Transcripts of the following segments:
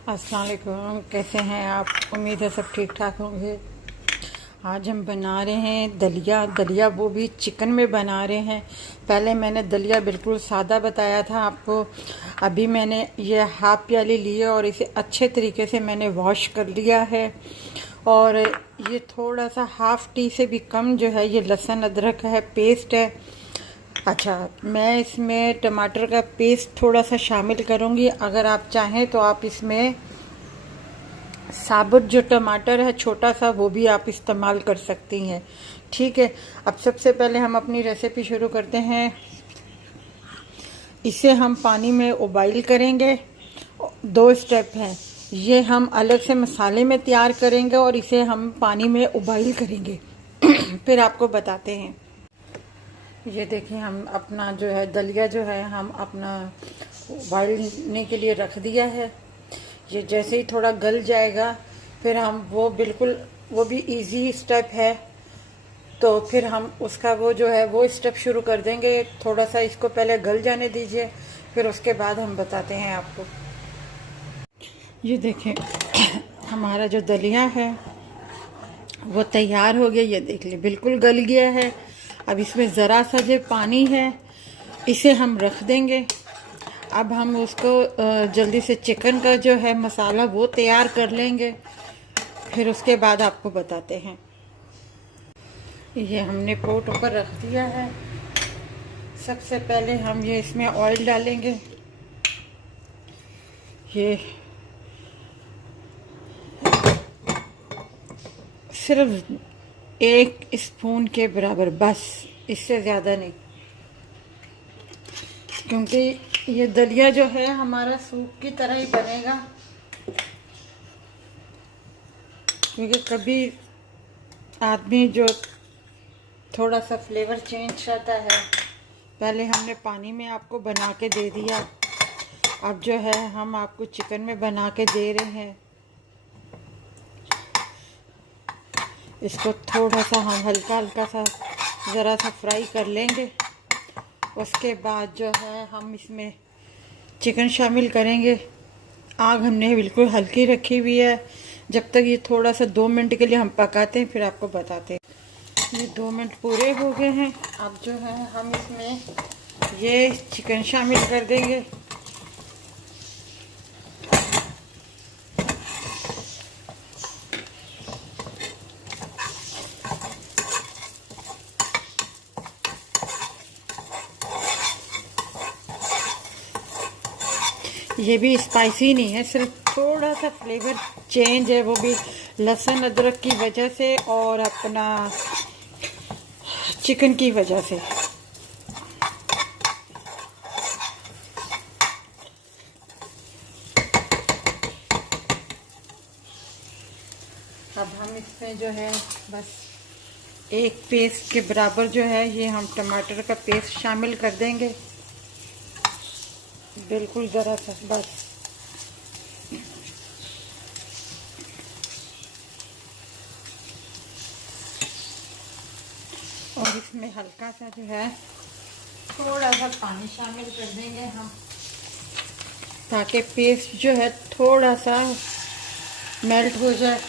अस्सलाम वालेकुम, कैसे हैं आप? उम्मीद है सब ठीक ठाक होंगे। आज हम बना रहे हैं दलिया, वो भी चिकन में बना रहे हैं। पहले मैंने दलिया बिल्कुल सादा बताया था आपको। अभी मैंने ये हाफ प्याली ली है और इसे अच्छे तरीके से मैंने वॉश कर लिया है। और ये थोड़ा सा हाफ टी से भी कम जो है ये लहसुन अदरक है, पेस्ट है। अच्छा, मैं इसमें टमाटर का पेस्ट थोड़ा सा शामिल करूँगी। अगर आप चाहें तो आप इसमें साबुत जो टमाटर है छोटा सा, वो भी आप इस्तेमाल कर सकती हैं। ठीक है, अब सबसे पहले हम अपनी रेसिपी शुरू करते हैं। इसे हम पानी में उबाइल करेंगे। 2 स्टेप हैं, ये हम अलग से मसाले में तैयार करेंगे और इसे हम पानी में उबाइल करेंगे। फिर आपको बताते हैं। ये देखिए, हम अपना जो है दलिया जो है हम अपना उबालने के लिए रख दिया है। ये जैसे ही थोड़ा गल जाएगा फिर हम वो भी इजी स्टेप है, तो फिर हम उसका वो जो है वो स्टेप शुरू कर देंगे। थोड़ा सा इसको पहले गल जाने दीजिए, फिर उसके बाद हम बताते हैं आपको। ये देखें, हमारा जो दलिया है वो तैयार हो गया। ये देख लीजिए, बिल्कुल गल गया है। अब इसमें ज़रा सा जो पानी है इसे हम रख देंगे। अब हम उसको जल्दी से चिकन का जो है मसाला वो तैयार कर लेंगे, फिर उसके बाद आपको बताते हैं। ये हमने पोट ऊपर रख दिया है। सबसे पहले हम ये इसमें ऑयल डालेंगे। ये सिर्फ 1 स्पून के बराबर, बस, इससे ज़्यादा नहीं, क्योंकि ये दलिया जो है हमारा सूप की तरह ही बनेगा। क्योंकि कभी आदमी जो थोड़ा सा फ्लेवर चेंज चाहता है, पहले हमने पानी में आपको बना के दे दिया, अब जो है हम आपको चिकन में बना के दे रहे हैं। इसको थोड़ा सा हम हल्का सा ज़रा सा फ्राई कर लेंगे। उसके बाद जो है हम इसमें चिकन शामिल करेंगे। आग हमने बिल्कुल हल्की रखी हुई है। जब तक ये थोड़ा सा 2 मिनट के लिए हम पकाते हैं, फिर आपको बताते हैं। ये 2 मिनट पूरे हो गए हैं। अब जो है हम इसमें ये चिकन शामिल कर देंगे। ये भी स्पाइसी नहीं है, सिर्फ थोड़ा सा फ्लेवर चेंज है, वो भी लहसुन अदरक की वजह से और अपना चिकन की वजह से। अब हम इसमें जो है बस 1 पेस्ट के बराबर जो है ये हम टमाटर का पेस्ट शामिल कर देंगे। बिल्कुल ज़रा सा, बस। और इसमें हल्का सा जो है थोड़ा सा पानी शामिल कर देंगे हम, ताकि पेस्ट जो है थोड़ा सा मेल्ट हो जाए।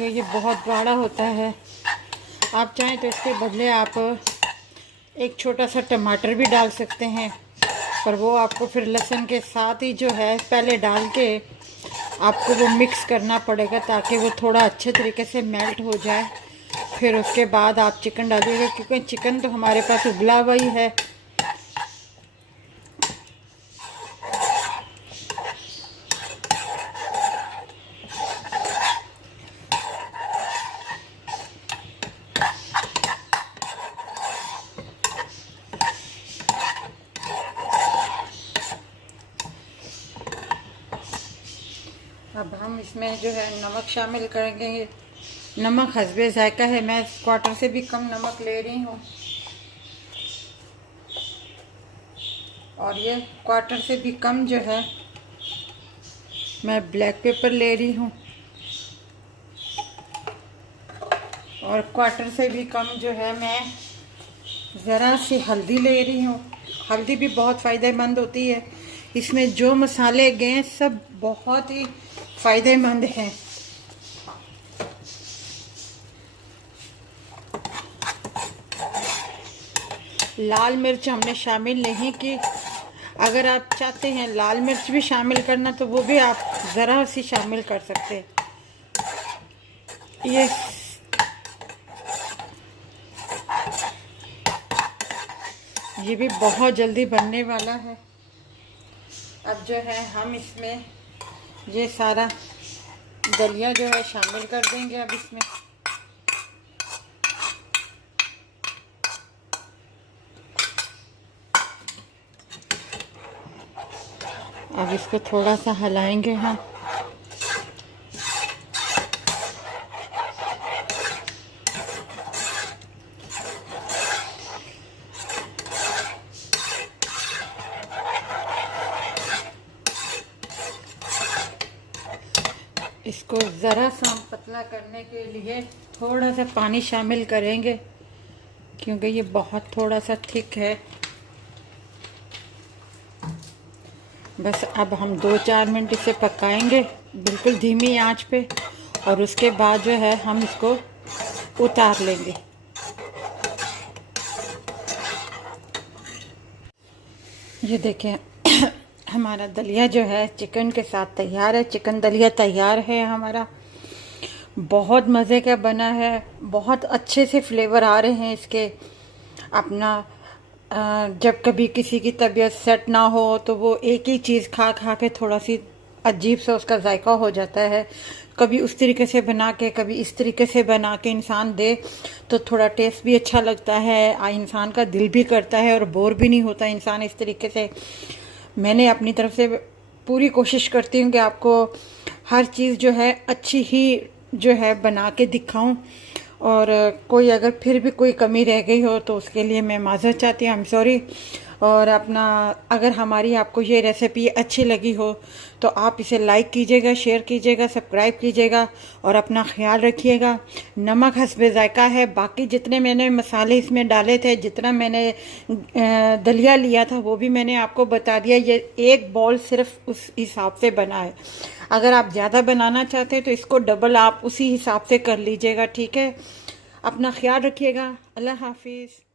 ये बहुत गाढ़ा होता है। आप चाहें तो इसके बदले आप एक छोटा सा टमाटर भी डाल सकते हैं, पर वो आपको फिर लहसुन के साथ ही जो है पहले डाल के आपको वो मिक्स करना पड़ेगा, ताकि वो थोड़ा अच्छे तरीके से मेल्ट हो जाए। फिर उसके बाद आप चिकन डालिएगा, क्योंकि चिकन तो हमारे पास उबला हुआ ही है। अब हम इसमें जो है नमक शामिल करेंगे। नमक हस्बे जायका है, मैं 1/4 से भी कम नमक ले रही हूँ। और ये 1/4 से भी कम जो है मैं ब्लैक पेपर ले रही हूँ। और 1/4 से भी कम जो है मैं ज़रा सी हल्दी ले रही हूँ। हल्दी भी बहुत फ़ायदेमंद होती है। इसमें जो मसाले गए सब बहुत ही फ़ायदेमंद हैं। लाल मिर्च हमने शामिल नहीं की। अगर आप चाहते हैं लाल मिर्च भी शामिल करना तो वो भी आप ज़रा सी शामिल कर सकते हैं। ये भी बहुत जल्दी बनने वाला है। अब जो है हम इसमें ये सारा दलिया जो है शामिल कर देंगे। अब इसमें अब इसको थोड़ा सा हिलाएंगे हम। इसको ज़रा सा पतला करने के लिए थोड़ा सा पानी शामिल करेंगे, क्योंकि ये बहुत थोड़ा सा थिक है। बस अब हम 2-4 मिनट इसे पकाएंगे बिल्कुल धीमी आंच पे, और उसके बाद जो है हम इसको उतार लेंगे। ये देखें हमारा दलिया जो है चिकन के साथ तैयार है। चिकन दलिया तैयार है हमारा। बहुत मज़े का बना है, बहुत अच्छे से फ्लेवर आ रहे हैं इसके। अपना जब कभी किसी की तबीयत सेट ना हो तो वो एक ही चीज़ खा खा के थोड़ा सी अजीब सा उसका जायका हो जाता है। कभी उस तरीके से बना के, कभी इस तरीके से बना के इंसान दे तो थोड़ा टेस्ट भी अच्छा लगता है, इंसान का दिल भी करता है और बोर भी नहीं होता इंसान इस तरीके से। मैंने अपनी तरफ से पूरी कोशिश करती हूँ कि आपको हर चीज़ जो है अच्छी ही जो है बना के दिखाऊं, और कोई अगर फिर भी कोई कमी रह गई हो तो उसके लिए मैं माज़रत चाहती हूँ, आई एम सॉरी। और अपना अगर हमारी आपको ये रेसिपी अच्छी लगी हो तो आप इसे लाइक कीजिएगा, शेयर कीजिएगा, सब्सक्राइब कीजिएगा और अपना ख्याल रखिएगा। नमक हस्बे ज़ायका है। बाकी जितने मैंने मसाले इसमें डाले थे, जितना मैंने दलिया लिया था वो भी मैंने आपको बता दिया। ये एक बॉल सिर्फ उस हिसाब से बना है। अगर आप ज़्यादा बनाना चाहते हैं तो इसको डबल आप उसी हिसाब से कर लीजिएगा, ठीक है। अपना ख्याल रखिएगा। अल्लाह हाफिज़।